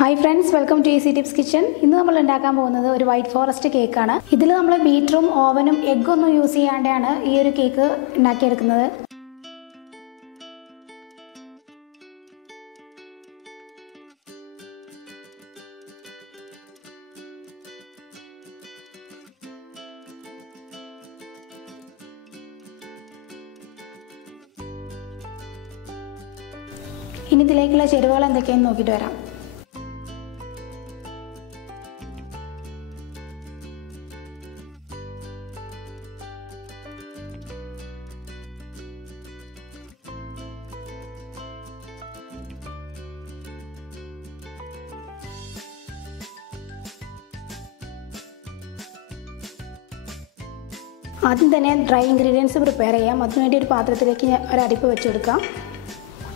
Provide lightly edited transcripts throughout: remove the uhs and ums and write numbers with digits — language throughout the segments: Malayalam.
Hi friends, welcome to Easy Tips Kitchen. ഇന്ന് നമ്മൾ ഉണ്ടാക്കാൻ പോകുന്നത് ഒരു വൈറ്റ് ഫോറസ്റ്റ് കേക്ക് ആണ്. ഇതിൽ നമ്മൾ ബീറ്ററും ഓവനും എഗ്ഗ് ഒന്നും യൂസ് ചെയ്യാണ്ടാണ് ഈ ഒരു കേക്ക് ഉണ്ടാക്കി എടുക്കുന്നത്. ഇനി ഇതിലേക്കുള്ള ചേരുവകൾ എന്തൊക്കെയാണെന്ന് നോക്കിയിട്ട് വരാം. ആദ്യം തന്നെ ഡ്രൈ ഇൻഗ്രീഡിയൻസ് പ്രിപ്പയർ ചെയ്യാം. അതിനുവേണ്ടി ഒരു പാത്രത്തിലേക്ക് ഒരു അരിപ്പ് വെച്ച് കൊടുക്കാം.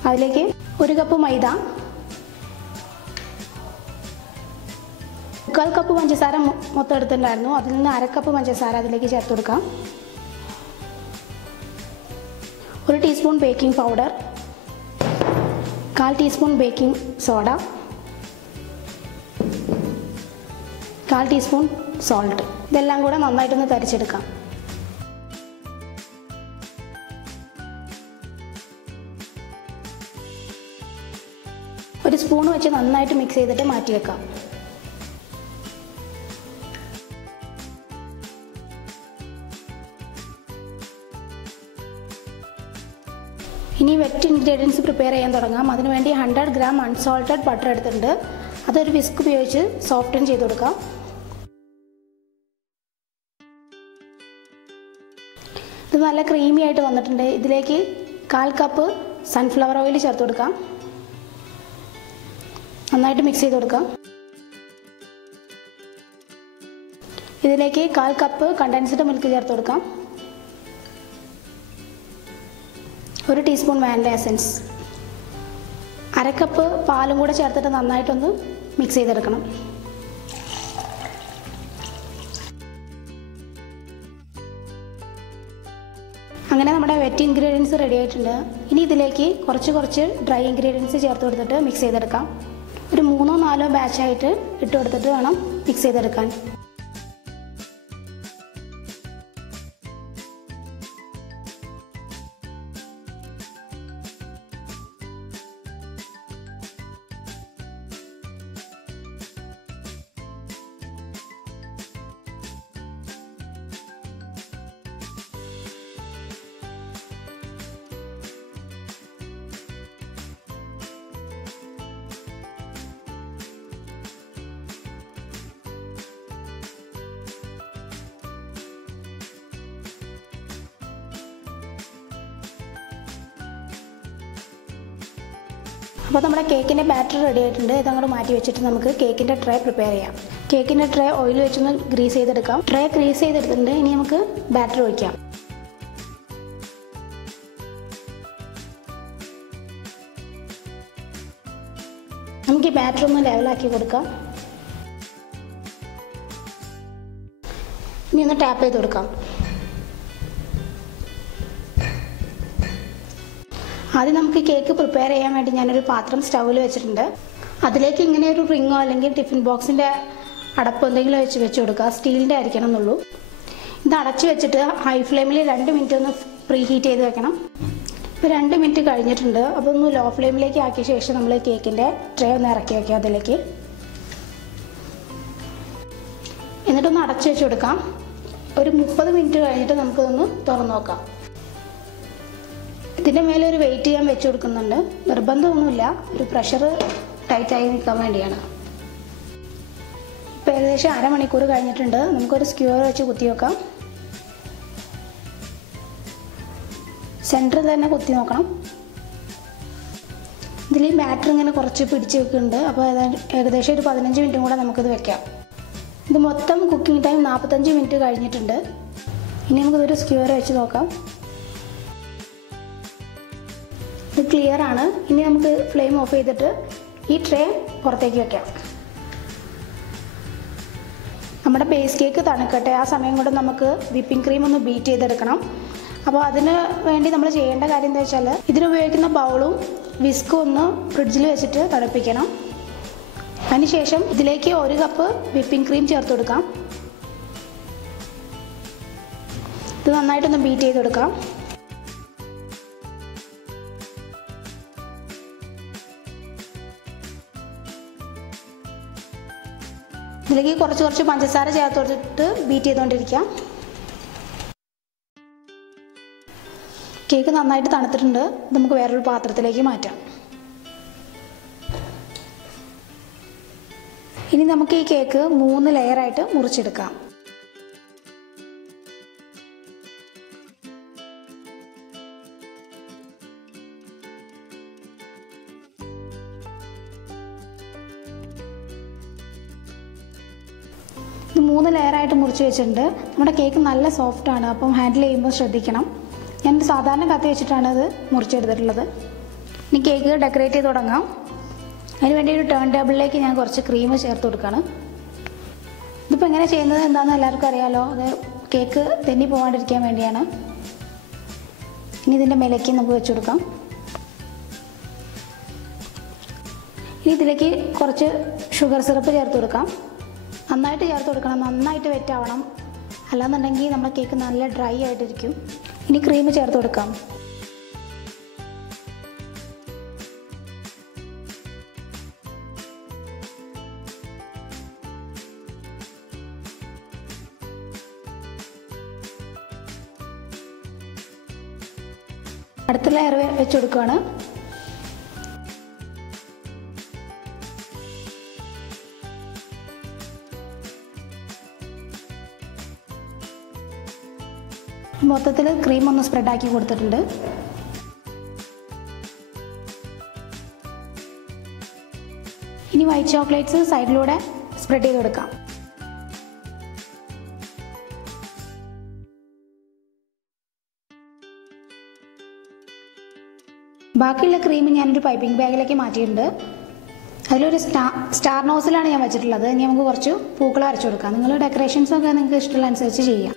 അതിലേക്ക് 1 കപ്പ് മൈദ, 1/4 കപ്പ് പഞ്ചസാര മൊത്തം എടുത്തിട്ടുണ്ടായിരുന്നു. അതിൽ നിന്ന് 1/2 കപ്പ് പഞ്ചസാര അതിലേക്ക് ചേർത്ത് കൊടുക്കാം. 1 teaspoon baking powder, 1/4 teaspoon baking soda, 1/4 teaspoon salt. ഇതെല്ലാം കൂടെ നന്നായിട്ടൊന്ന് തരിച്ചെടുക്കാം. ഒരു സ്പൂൺ വെച്ച് നന്നായിട്ട് മിക്സ് ചെയ്തിട്ട് മാറ്റി വെക്കാം. ഇനി വെറ്റ് ഇൻഗ്രീഡിയൻസ് പ്രിപ്പയർ ചെയ്യാൻ തുടങ്ങാം. അതിനുവേണ്ടി 100 ഗ്രാം അൺസോൾട്ടഡ് ബട്ടർ എടുത്തിട്ടുണ്ട്. അതൊരു വിസ്ക് ഉപയോഗിച്ച് സോഫ്റ്റൻ ചെയ്ത് കൊടുക്കാം. ഇത് നല്ല ക്രീമി ആയിട്ട് വന്നിട്ടുണ്ട്. ഇതിലേക്ക് 1/4 കപ്പ് സൺഫ്ലവർ ഓയിൽ ചേർത്ത് കൊടുക്കാം. നന്നായിട്ട് മിക്സ് ചെയ്ത് കൊടുക്കാം. ഇതിലേക്ക് 1/4 കപ്പ് കണ്ടൻസ്ഡ് മിൽക്ക് ചേർത്ത് കൊടുക്കാം. 1 ടീസ്പൂൺ വാനില എസൻസ്, 1/2 കപ്പ് പാലും കൂടെ ചേർത്തിട്ട് നന്നായിട്ടൊന്ന് മിക്സ് ചെയ്തെടുക്കണം. അങ്ങനെ നമ്മുടെ വെറ്റ് ഇൻഗ്രീഡിയൻസ് റെഡി ആയിട്ടുണ്ട്. ഇനി ഇതിലേക്ക് കുറച്ച് ഡ്രൈ ഇൻഗ്രീഡിയൻസ് ചേർത്ത് കൊടുത്തിട്ട് മിക്സ് ചെയ്തെടുക്കാം. ഒരു 3-4 ബാച്ചായിട്ട് ഇട്ട് കൊടുത്തിട്ട് വേണം മിക്സ് ചെയ്തെടുക്കാൻ. അപ്പോൾ നമ്മുടെ കേക്കിൻ്റെ ബാറ്റർ റെഡി ആയിട്ടുണ്ട്. ഇതങ്ങോട്ട് മാറ്റി വെച്ചിട്ട് നമുക്ക് കേക്കിൻ്റെ ട്രേ പ്രിപ്പയർ ചെയ്യാം. കേക്കിൻ്റെ ട്രേ ഓയിൽ വെച്ചൊന്ന് ഗ്രീസ് ചെയ്തെടുക്കാം. ട്രേ ഗ്രീസ് ചെയ്തെടുത്തിട്ടുണ്ട്. ഇനി നമുക്ക് ബാറ്റർ ഒഴിക്കാം. നമുക്ക് ഈ ബാറ്റർ ഒന്ന് ലെവലാക്കി കൊടുക്കാം. ഇനി ഒന്ന് ടാപ്പ് ചെയ്ത് കൊടുക്കാം. ആദ്യം നമുക്ക് കേക്ക് പ്രിപ്പയർ ചെയ്യാൻ വേണ്ടി ഞാനൊരു പാത്രം സ്റ്റൗവിൽ വെച്ചിട്ടുണ്ട്. അതിലേക്ക് ഇങ്ങനെ ഒരു റിങ്ങോ അല്ലെങ്കിൽ ടിഫിൻ ബോക്സിൻ്റെ അടപ്പ് എന്തെങ്കിലും വെച്ച് കൊടുക്കുക. സ്റ്റീലിൻ്റെ ആയിരിക്കണം എന്നുള്ളൂ. ഇത് അടച്ച് വെച്ചിട്ട് ഹൈ ഫ്ലെയിമിൽ 2 മിനിറ്റ് ഒന്ന് പ്രീ ഹീറ്റ് ചെയ്ത് വെക്കണം. ഇപ്പോൾ 2 മിനിറ്റ് കഴിഞ്ഞിട്ടുണ്ട്. അപ്പോൾ ഒന്ന് ലോ ഫ്ലെയിമിലേക്ക് ആക്കിയ ശേഷം നമ്മൾ കേക്കിൻ്റെ ട്രേ ഒന്ന് ഇറക്കി വയ്ക്കുക അതിലേക്ക്. എന്നിട്ടൊന്ന് അടച്ച് വെച്ച് കൊടുക്കാം. ഒരു 30 മിനിറ്റ് കഴിഞ്ഞിട്ട് നമുക്കിതൊന്ന് തുറന്ന് നോക്കാം. ഇതിൻ്റെ മേലെ ഒരു വെയിറ്റ് ചെയ്യാൻ വെച്ച് കൊടുക്കുന്നുണ്ട്. നിർബന്ധമൊന്നുമില്ല, ഒരു പ്രഷർ ടൈറ്റായി നിൽക്കാൻ വേണ്ടിയാണ്. ഇപ്പോൾ ഏകദേശം അരമണിക്കൂർ കഴിഞ്ഞിട്ടുണ്ട്. നമുക്കൊരു സ്ക്യൂർ വെച്ച് കുത്തി നോക്കാം. സെൻറ്ററിൽ തന്നെ കുത്തി നോക്കണം. ഇതിൽ ബാറ്റർ ഇങ്ങനെ കുറച്ച് പിടിച്ച് വെക്കുന്നുണ്ട്. അപ്പോൾ ഏകദേശം ഒരു 15 മിനിറ്റും കൂടെ നമുക്കിത് വെക്കാം. ഇത് മൊത്തം കുക്കിംഗ് ടൈം 45 മിനിറ്റ് കഴിഞ്ഞിട്ടുണ്ട്. ഇനി നമുക്കിതൊരു സ്ക്യൂർ വെച്ച് നോക്കാം. ഇത് ക്ലിയർ ആണ്. ഇനി നമുക്ക് ഫ്ലെയിം ഓഫ് ചെയ്തിട്ട് ഈ ട്രേ പുറത്തേക്ക് വെക്കാം. നമ്മുടെ ബേസ് കേക്ക് തണുക്കട്ടെ. ആ സമയം കൊണ്ട് നമുക്ക് വിപ്പിംഗ് ക്രീം ഒന്ന് ബീറ്റ് ചെയ്തെടുക്കണം. അപ്പോൾ അതിന് വേണ്ടി നമ്മൾ ചെയ്യേണ്ട കാര്യം എന്താ വെച്ചാൽ ഇതിനുപയോഗിക്കുന്ന ബൗളും വിസ്കും ഒന്ന് ഫ്രിഡ്ജിൽ വെച്ചിട്ട് തണുപ്പിക്കണം. അതിനുശേഷം ഇതിലേക്ക് 1 കപ്പ് വിപ്പിംഗ് ക്രീം ചേർത്ത് കൊടുക്കാം. ഇത് നന്നായിട്ടൊന്ന് ബീറ്റ് ചെയ്ത് കൊടുക്കാം. ഇതിലേക്ക് കുറച്ച് പഞ്ചസാര ചേർത്ത് കൊടുത്തിട്ട് ബീറ്റ് ചെയ്തുകൊണ്ടിരിക്കാം. കേക്ക് നന്നായിട്ട് തണുത്തിട്ടുണ്ട്. നമുക്ക് വേറൊരു പാത്രത്തിലേക്ക് മാറ്റാം. ഇനി നമുക്ക് ഈ കേക്ക് 3 ലെയറായിട്ട് മുറിച്ചെടുക്കാം. ഇത് 3 ലെയറായിട്ട് മുറിച്ച് വെച്ചിട്ടുണ്ട്. നമ്മുടെ കേക്ക് നല്ല സോഫ്റ്റാണ്, അപ്പം ഹാൻഡിൽ ചെയ്യുമ്പോൾ ശ്രദ്ധിക്കണം. ഞാൻ സാധാരണ കത്തി വെച്ചിട്ടാണ് ഇത് മുറിച്ചെടുത്തിട്ടുള്ളത്. ഇനി കേക്ക് ഡെക്കറേറ്റ് ചെയ്ത് തുടങ്ങാം. അതിനുവേണ്ടി ഒരു ടേൺ ടേബിളിലേക്ക് ഞാൻ കുറച്ച് ക്രീം ചേർത്ത് കൊടുക്കുകയാണ്. ഇതിപ്പോൾ എങ്ങനെ ചെയ്യുന്നത് എന്താണെന്ന് എല്ലാവർക്കും അറിയാമല്ലോ. അത് കേക്ക് തെന്നി പോകാണ്ടിരിക്കാൻ വേണ്ടിയാണ്. ഇനി ഇതിൻ്റെ മേലേക്ക് നമുക്ക് വെച്ച് കൊടുക്കാം. ഇനി ഇതിലേക്ക് കുറച്ച് ഷുഗർ സിറപ്പ് ചേർത്ത് കൊടുക്കാം. നന്നായിട്ട് ചേർത്ത് കൊടുക്കണം, നന്നായിട്ട് വെറ്റാവണം, അല്ലാന്നുണ്ടെങ്കിൽ നമ്മുടെ കേക്ക് നല്ല ഡ്രൈ ആയിട്ടിരിക്കും. ഇനി ക്രീം ചേർത്ത് കൊടുക്കാം. അടുത്ത ലെയർ വെച്ച് കൊടുക്കുകയാണ്. മൊത്തത്തിൽ ക്രീം ഒന്ന് സ്പ്രെഡാക്കി കൊടുത്തിട്ടുണ്ട്. ഇനി വൈറ്റ് ചോക്ലേറ്റ്സ് സൈഡിലൂടെ സ്പ്രെഡ് ചെയ്ത് കൊടുക്കാം. ബാക്കിയുള്ള ക്രീം ഞാനൊരു പൈപ്പിംഗ് ബാഗിലേക്ക് മാറ്റിയിട്ടുണ്ട്. അതിലൊരു സ്റ്റാർ നോസിലാണ് ഞാൻ വെച്ചിട്ടുള്ളത്. ഇനി നമുക്ക് കുറച്ച് പൂക്കൾ വരച്ചു കൊടുക്കാം. നിങ്ങൾ ഡെക്കറേഷൻസൊക്കെ നിങ്ങൾക്ക് ഇഷ്ടമുള്ള അനുസരിച്ച് ചെയ്യാം.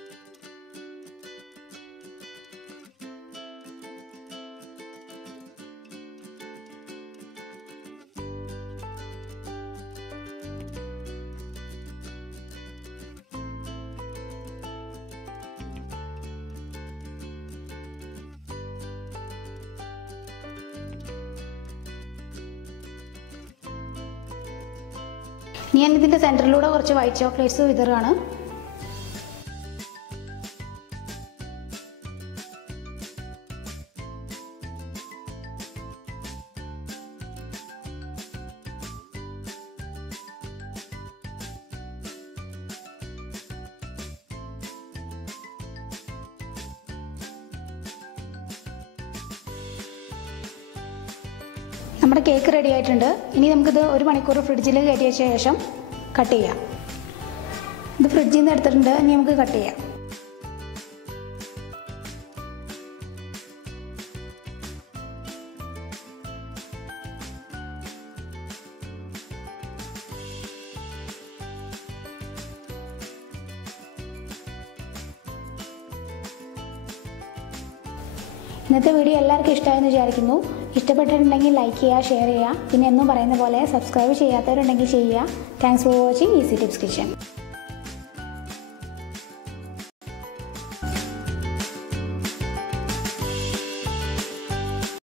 ഞാൻ ഇതിൻ്റെ സെൻറ്ററിലൂടെ കുറച്ച് വൈറ്റ് ചോക്ലേറ്റ്സ് വിതറുകയാണ്. നമ്മുടെ കേക്ക് റെഡി ആയിട്ടുണ്ട്. ഇനി നമുക്കിത് 1 മണിക്കൂർ ഫ്രിഡ്ജിൽ കയറ്റി വെച്ച ശേഷം കട്ട് ചെയ്യാം. ഇത് ഫ്രിഡ്ജിൽ നിന്ന് എടുത്തിട്ടുണ്ട്. ഇനി നമുക്ക് കട്ട് ചെയ്യാം. ഇന്നത്തെ വീഡിയോ എല്ലാവർക്കും ഇഷ്ടമായെന്ന് വിചാരിക്കുന്നു. ഇഷ്ടപ്പെട്ടിട്ടുണ്ടെങ്കിൽ ലൈക്ക് ചെയ്യുക, ഷെയർ ചെയ്യുക. പിന്നെ എന്നും പറയുന്ന പോലെ സബ്സ്ക്രൈബ് ചെയ്യാത്തവരുണ്ടെങ്കിൽ ചെയ്യുക. Thanks for watching easy tips kitchen.